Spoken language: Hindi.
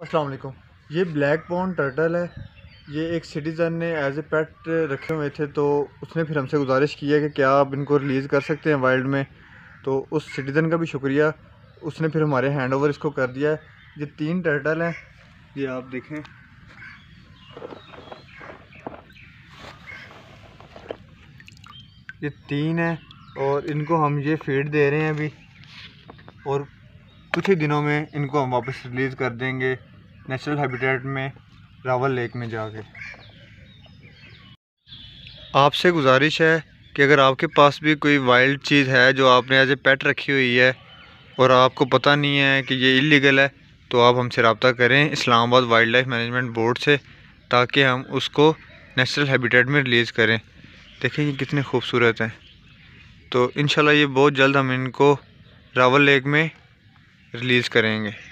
अस्सलाम वालेकुम। ये ब्लैक पॉन्ड टर्टल है। ये एक सिटीज़न ने एज ए पेट रखे हुए थे, तो उसने फिर हमसे गुजारिश की है कि क्या आप इनको रिलीज़ कर सकते हैं वाइल्ड में। तो उस सिटीज़न का भी शुक्रिया, उसने फिर हमारे हैंड ओवर इसको कर दिया है। ये 3 टर्टल हैं, ये आप देखें। ये 3 हैं और इनको हम ये फीड दे रहे हैं अभी, और कुछ ही दिनों में इनको हम वापस रिलीज़ कर देंगे नेचुरल हैबिटेट में, रावल लेक में जाके। आपसे गुजारिश है कि अगर आपके पास भी कोई वाइल्ड चीज़ है जो आपने एज ए पेट रखी हुई है और आपको पता नहीं है कि ये इलीगल है, तो आप हमसे रब्ता करें Islamabad wild life management board से, ताकि हम उसको नेचुरल हैबिटेट में रिलीज़ करें। देखें ये कितने खूबसूरत हैं। तो इंशाल्लाह ये बहुत जल्द हम इनको रावल लेक में रिलीज़ करेंगे।